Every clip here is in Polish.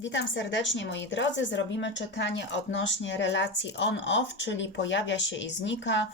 Witam serdecznie moi drodzy. Zrobimy czytanie odnośnie relacji on-off, czyli pojawia się i znika.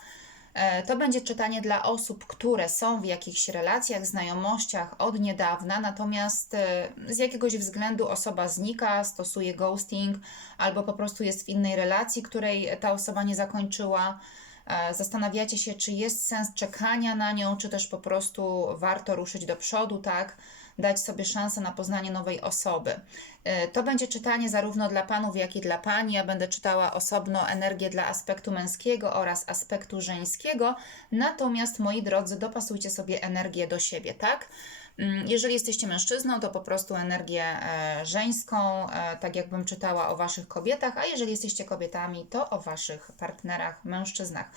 E, To będzie czytanie dla osób, które są w jakichś relacjach, znajomościach od niedawna, natomiast e, z jakiegoś względu osoba znika, stosuje ghosting albo po prostu jest w innej relacji, której ta osoba nie zakończyła. E, Zastanawiacie się, czy jest sens czekania na nią, czy też po prostu warto ruszyć do przodu, tak? Dać sobie szansę na poznanie nowej osoby. E, To będzie czytanie zarówno dla panów, jak i dla pani. Ja będę czytała osobno energię dla aspektu męskiego oraz aspektu żeńskiego. Natomiast, moi drodzy, dopasujcie sobie energię do siebie, tak? Mm, Jeżeli jesteście mężczyzną, to po prostu energię e, żeńską, e, tak jakbym czytała o waszych kobietach, a jeżeli jesteście kobietami, to o waszych partnerach, mężczyznach.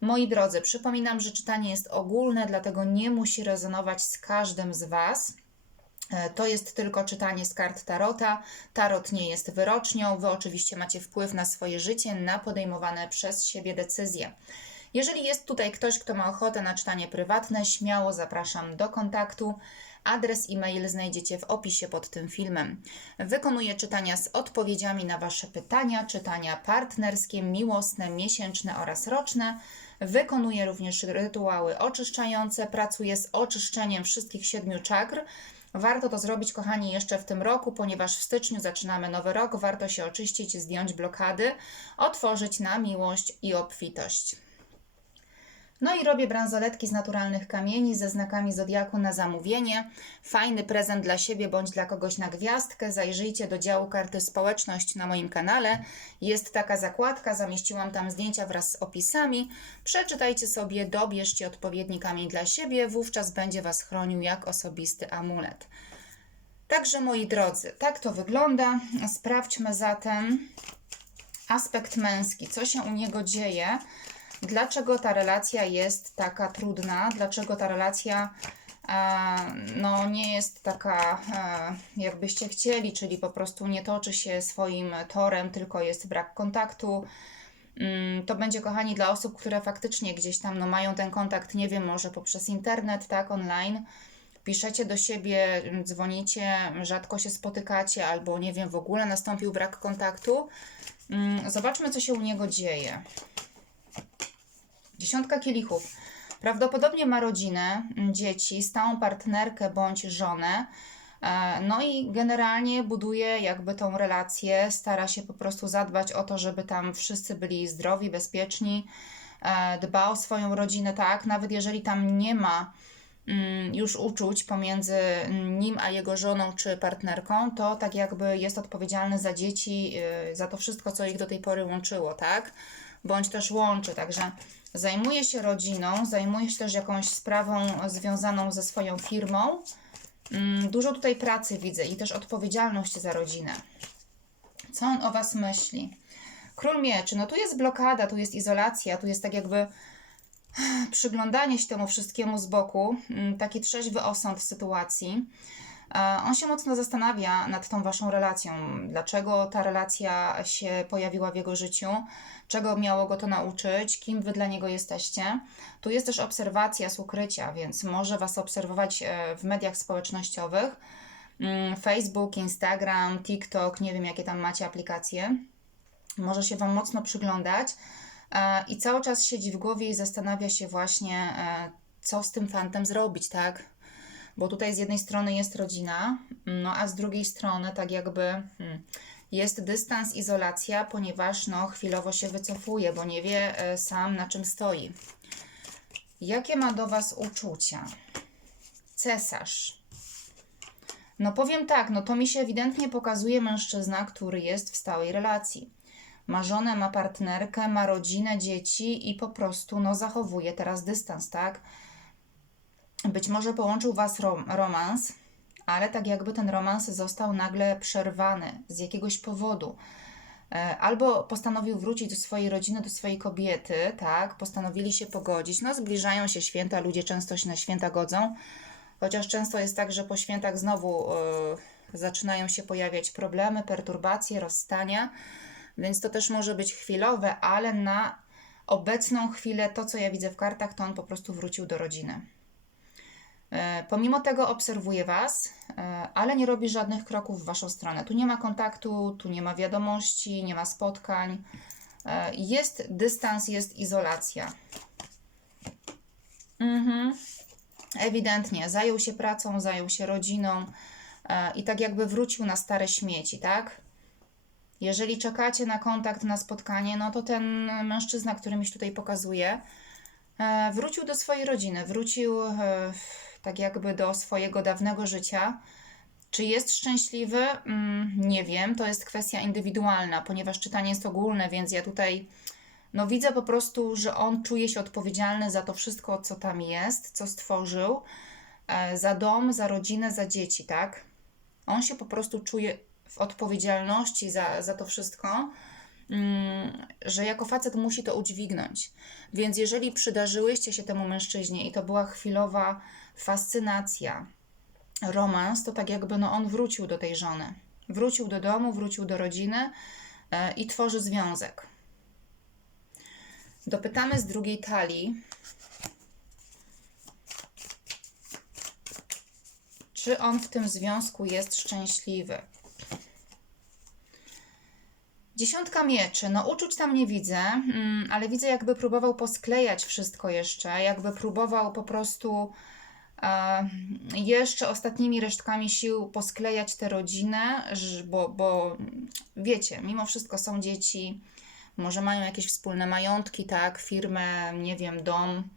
Moi drodzy, przypominam, że czytanie jest ogólne, dlatego nie musi rezonować z każdym z was. E, To jest tylko czytanie z kart Tarota. Tarot nie jest wyrocznią. Wy oczywiście macie wpływ na swoje życie, na podejmowane przez siebie decyzje. Jeżeli jest tutaj ktoś, kto ma ochotę na czytanie prywatne, śmiało zapraszam do kontaktu. Adres e-mail znajdziecie w opisie pod tym filmem. Wykonuję czytania z odpowiedziami na Wasze pytania, czytania partnerskie, miłosne, miesięczne oraz roczne. Wykonuję również rytuały oczyszczające, pracuję z oczyszczeniem wszystkich siedmiu czakr. Warto to zrobić, kochani, jeszcze w tym roku, ponieważ w styczniu zaczynamy nowy rok. Warto się oczyścić, zdjąć blokady, otworzyć na miłość i obfitość. No i robię bransoletki z naturalnych kamieni ze znakami zodiaku na zamówienie. Fajny prezent dla siebie bądź dla kogoś na gwiazdkę. Zajrzyjcie do działu karty społeczność na moim kanale. Jest taka zakładka, zamieściłam tam zdjęcia wraz z opisami. Przeczytajcie sobie, dobierzcie odpowiedni kamień dla siebie, wówczas będzie Was chronił jak osobisty amulet. Także moi drodzy, tak to wygląda. Sprawdźmy zatem aspekt męski, co się u niego dzieje dlaczego ta relacja jest taka trudna, dlaczego ta relacja e, no, nie jest taka, e, jakbyście chcieli, czyli po prostu nie toczy się swoim torem, tylko jest brak kontaktu. Mm, To będzie, kochani, dla osób, które faktycznie gdzieś tam no, mają ten kontakt, nie wiem, może poprzez internet, tak, online. Piszecie do siebie, dzwonicie, rzadko się spotykacie, albo nie wiem, w ogóle nastąpił brak kontaktu. Mm, Zobaczmy, co się u niego dzieje. Dziesiątka kielichów. Prawdopodobnie ma rodzinę, m, dzieci, stałą partnerkę bądź żonę. E, No i generalnie buduje jakby tą relację, stara się po prostu zadbać o to, żeby tam wszyscy byli zdrowi, bezpieczni, e, dba o swoją rodzinę, tak, nawet jeżeli tam nie ma mm, już uczuć pomiędzy nim a jego żoną czy partnerką, to tak jakby jest odpowiedzialny za dzieci, y, za to wszystko, co ich do tej pory łączyło, tak? Bądź też łączy, także zajmuje się rodziną, zajmuje się też jakąś sprawą związaną ze swoją firmą. Mm, Dużo tutaj pracy widzę i też odpowiedzialność za rodzinę. Co on o Was myśli? Król mieczy, no tu jest blokada, tu jest izolacja, tu jest tak jakby przyglądanie się temu wszystkiemu z boku, mm, taki trzeźwy osąd sytuacji. E, On się mocno zastanawia nad tą waszą relacją. Dlaczego ta relacja się pojawiła w jego życiu? Czego miało go to nauczyć? Kim wy dla niego jesteście? Tu jest też obserwacja z ukrycia, więc może was obserwować e, w mediach społecznościowych. Mm, Facebook, Instagram, TikTok, nie wiem jakie tam macie aplikacje. Może się wam mocno przyglądać e, i cały czas siedzi w głowie i zastanawia się właśnie, co z tym fantem zrobić, tak? Bo tutaj z jednej strony jest rodzina, no a z drugiej strony tak jakby hmm, jest dystans, izolacja, ponieważ no chwilowo się wycofuje, bo nie wie e, sam na czym stoi. Jakie ma do Was uczucia? Cesarz. No powiem tak, no to mi się ewidentnie pokazuje mężczyzna, który jest w stałej relacji. Ma żonę, ma partnerkę, ma rodzinę, dzieci i po prostu no zachowuje teraz dystans, tak? Być może połączył Was rom romans, ale tak jakby ten romans został nagle przerwany z jakiegoś powodu. E, Albo postanowił wrócić do swojej rodziny, do swojej kobiety, tak? Postanowili się pogodzić. No, zbliżają się święta, ludzie często się na święta godzą, chociaż często jest tak, że po świętach znowu e, zaczynają się pojawiać problemy, perturbacje, rozstania, więc to też może być chwilowe, ale na obecną chwilę to, co ja widzę w kartach, to on po prostu wrócił do rodziny. E, Pomimo tego obserwuje Was, e, ale nie robi żadnych kroków w Waszą stronę. Tu nie ma kontaktu, tu nie ma wiadomości, nie ma spotkań. E, Jest dystans, jest izolacja. Mhm. Ewidentnie zajął się pracą, zajął się rodziną i tak jakby wrócił na stare śmieci, tak? Jeżeli czekacie na kontakt, na spotkanie, no to ten mężczyzna, który mi się tutaj pokazuje, wrócił do swojej rodziny, wrócił tak jakby do swojego dawnego życia. Czy jest szczęśliwy? Mm, nie wiem, to jest kwestia indywidualna, ponieważ czytanie jest ogólne, więc ja tutaj no widzę po prostu, że on czuje się odpowiedzialny za to wszystko, co tam jest, co stworzył, e, za dom, za rodzinę, za dzieci, tak? On się po prostu czuje w odpowiedzialności za, za to wszystko, mm, że jako facet musi to udźwignąć. Więc jeżeli przydarzyłyście się temu mężczyźnie i to była chwilowa fascynacja, romans, to tak jakby no on wrócił do tej żony. Wrócił do domu, wrócił do rodziny e, i tworzy związek. Dopytamy z drugiej talii, czy on w tym związku jest szczęśliwy. Dziesiątka mieczy. No, uczuć tam nie widzę, mm, ale widzę, jakby próbował posklejać wszystko jeszcze, jakby próbował po prostu jeszcze ostatnimi resztkami sił posklejać tę rodzinę, ż- bo, bo wiecie, mimo wszystko są dzieci, może mają jakieś wspólne majątki, tak, firmę, nie wiem, dom,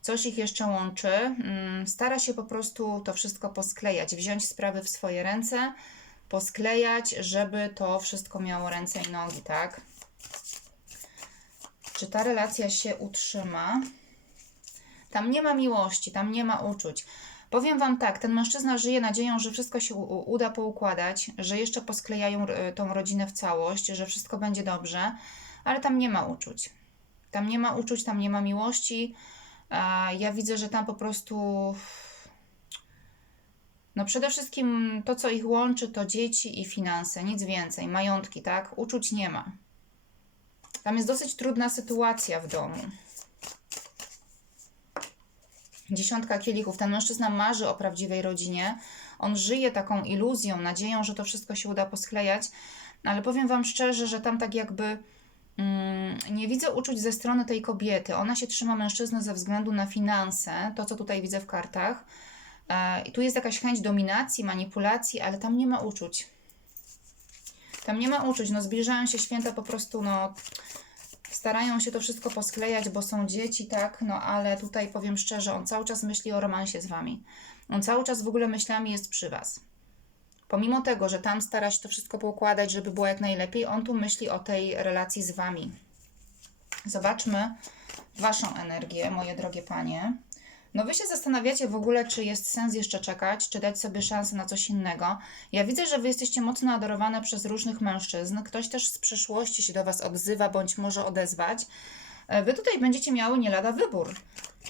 coś ich jeszcze łączy. Mm, Stara się po prostu to wszystko posklejać, wziąć sprawy w swoje ręce, posklejać, żeby to wszystko miało ręce i nogi, tak? Czy ta relacja się utrzyma? Tam nie ma miłości, tam nie ma uczuć. Powiem Wam tak, ten mężczyzna żyje nadzieją, że wszystko się uda poukładać, że jeszcze posklejają e, tą rodzinę w całość, że wszystko będzie dobrze, ale tam nie ma uczuć. Tam nie ma uczuć, tam nie ma miłości. Ja widzę, że tam po prostu. No przede wszystkim to, co ich łączy, to dzieci i finanse, nic więcej, majątki, tak? Uczuć nie ma. Tam jest dosyć trudna sytuacja w domu. Dziesiątka kielichów. Ten mężczyzna marzy o prawdziwej rodzinie. On żyje taką iluzją, nadzieją, że to wszystko się uda posklejać, ale powiem Wam szczerze, że tam tak jakby mm, nie widzę uczuć ze strony tej kobiety. Ona się trzyma mężczyzny ze względu na finanse, to co tutaj widzę w kartach. E, I tu jest jakaś chęć dominacji, manipulacji, ale tam nie ma uczuć. Tam nie ma uczuć. No, zbliżają się święta po prostu, no, starają się to wszystko posklejać, bo są dzieci, tak, no ale tutaj powiem szczerze, on cały czas myśli o romansie z wami. On cały czas w ogóle myślami jest przy was. Pomimo tego, że tam stara się to wszystko poukładać, żeby było jak najlepiej, on tu myśli o tej relacji z wami. Zobaczmy waszą energię, moje drogie panie. No wy się zastanawiacie w ogóle, czy jest sens jeszcze czekać, czy dać sobie szansę na coś innego. Ja widzę, że wy jesteście mocno adorowane przez różnych mężczyzn. Ktoś też z przeszłości się do was odzywa, bądź może odezwać. E, Wy tutaj będziecie miały nie lada wybór,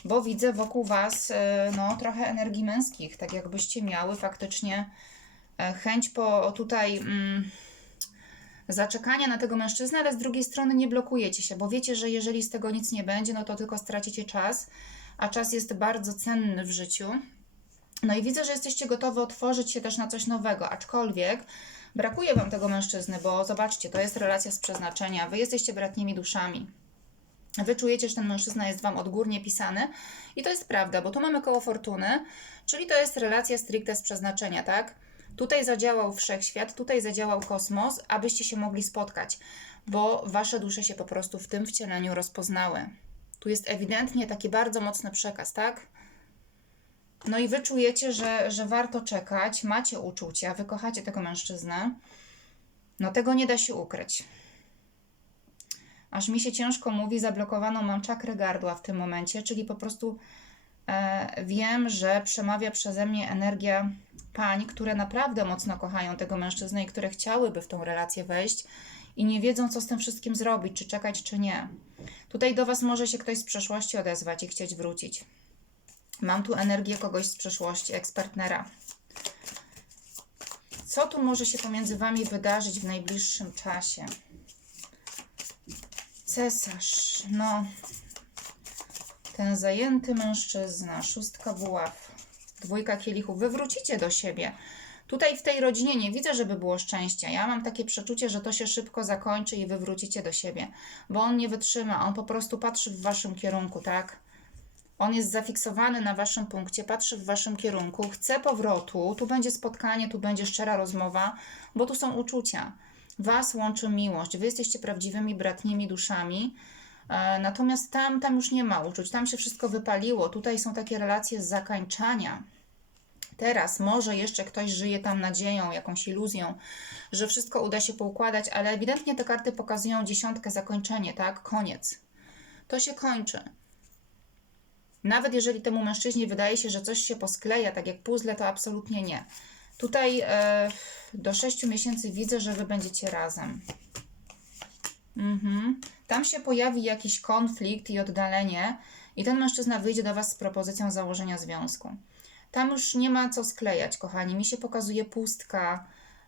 bo widzę wokół was e, no, trochę energii męskich, tak jakbyście miały faktycznie e, chęć po tutaj mm, zaczekania na tego mężczyznę, ale z drugiej strony nie blokujecie się, bo wiecie, że jeżeli z tego nic nie będzie, no to tylko stracicie czas, a czas jest bardzo cenny w życiu. No i widzę, że jesteście gotowi otworzyć się też na coś nowego, aczkolwiek brakuje Wam tego mężczyzny, bo zobaczcie, to jest relacja z przeznaczenia, Wy jesteście bratnimi duszami. Wy czujecie, że ten mężczyzna jest Wam odgórnie pisany i to jest prawda, bo tu mamy koło fortuny, czyli to jest relacja stricte z przeznaczenia, tak? Tutaj zadziałał wszechświat, tutaj zadziałał kosmos, abyście się mogli spotkać, bo Wasze dusze się po prostu w tym wcieleniu rozpoznały. Tu jest ewidentnie taki bardzo mocny przekaz, tak? No i wy czujecie, że, że warto czekać, macie uczucia, wy kochacie tego mężczyznę. No tego nie da się ukryć. Aż mi się ciężko mówi, zablokowaną mam czakrę gardła w tym momencie, czyli po prostu e, wiem, że przemawia przeze mnie energia pań, które naprawdę mocno kochają tego mężczyznę i które chciałyby w tą relację wejść i nie wiedzą, co z tym wszystkim zrobić, czy czekać, czy nie. Tutaj do Was może się ktoś z przeszłości odezwać i chcieć wrócić. Mam tu energię kogoś z przeszłości, ekspertnera. Co tu może się pomiędzy Wami wydarzyć w najbliższym czasie? Cesarz, no. Ten zajęty mężczyzna, szóstka buław. dwójka kielichów, wy wrócicie do siebie. Tutaj w tej rodzinie nie widzę, żeby było szczęście. Ja mam takie przeczucie, że to się szybko zakończy i wy wrócicie do siebie, bo on nie wytrzyma, on po prostu patrzy w waszym kierunku, tak? On jest zafiksowany na waszym punkcie, patrzy w waszym kierunku, chce powrotu, tu będzie spotkanie, tu będzie szczera rozmowa, bo tu są uczucia. Was łączy miłość, wy jesteście prawdziwymi bratnimi duszami, e, natomiast tam, tam już nie ma uczuć, tam się wszystko wypaliło, tutaj są takie relacje z zakańczania. Teraz może jeszcze ktoś żyje tam nadzieją, jakąś iluzją, że wszystko uda się poukładać, ale ewidentnie te karty pokazują dziesiątkę zakończenie, tak? Koniec. To się kończy. Nawet jeżeli temu mężczyźnie wydaje się, że coś się poskleja, tak jak puzzle, to absolutnie nie. Tutaj e, do 6 miesięcy widzę, że wy będziecie razem. Mhm. Tam się pojawi jakiś konflikt i oddalenie, i ten mężczyzna wyjdzie do Was z propozycją założenia związku. Tam już nie ma co sklejać, kochani. Mi się pokazuje pustka,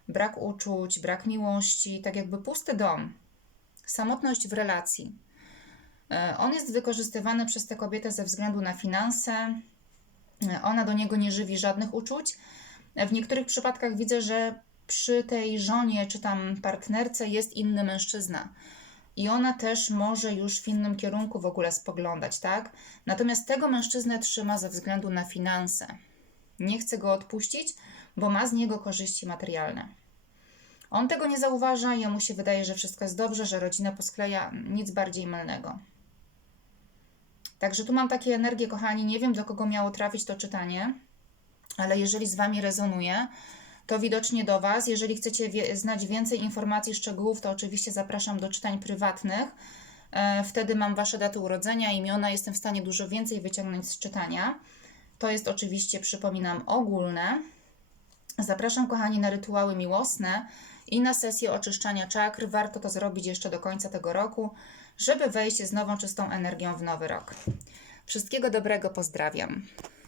brak uczuć, brak miłości, tak jakby pusty dom. Samotność w relacji. E, On jest wykorzystywany przez tę kobietę ze względu na finanse. E, Ona do niego nie żywi żadnych uczuć. E, W niektórych przypadkach widzę, że przy tej żonie czy tam partnerce jest inny mężczyzna. I ona też może już w innym kierunku w ogóle spoglądać, tak? Natomiast tego mężczyznę trzyma ze względu na finanse. Nie chce go odpuścić, bo ma z niego korzyści materialne. On tego nie zauważa, jemu się wydaje, że wszystko jest dobrze, że rodzina poskleja nic bardziej mylnego. Także tu mam takie energie, kochani, nie wiem do kogo miało trafić to czytanie, ale jeżeli z Wami rezonuje, to widocznie do Was. Jeżeli chcecie znać więcej informacji, szczegółów, to oczywiście zapraszam do czytań prywatnych. E, Wtedy mam Wasze daty urodzenia, imiona, jestem w stanie dużo więcej wyciągnąć z czytania. To jest oczywiście, przypominam, ogólne. Zapraszam, kochani, na rytuały miłosne i na sesję oczyszczania czakr. Warto to zrobić jeszcze do końca tego roku, żeby wejść z nową, czystą energią w nowy rok. Wszystkiego dobrego, pozdrawiam.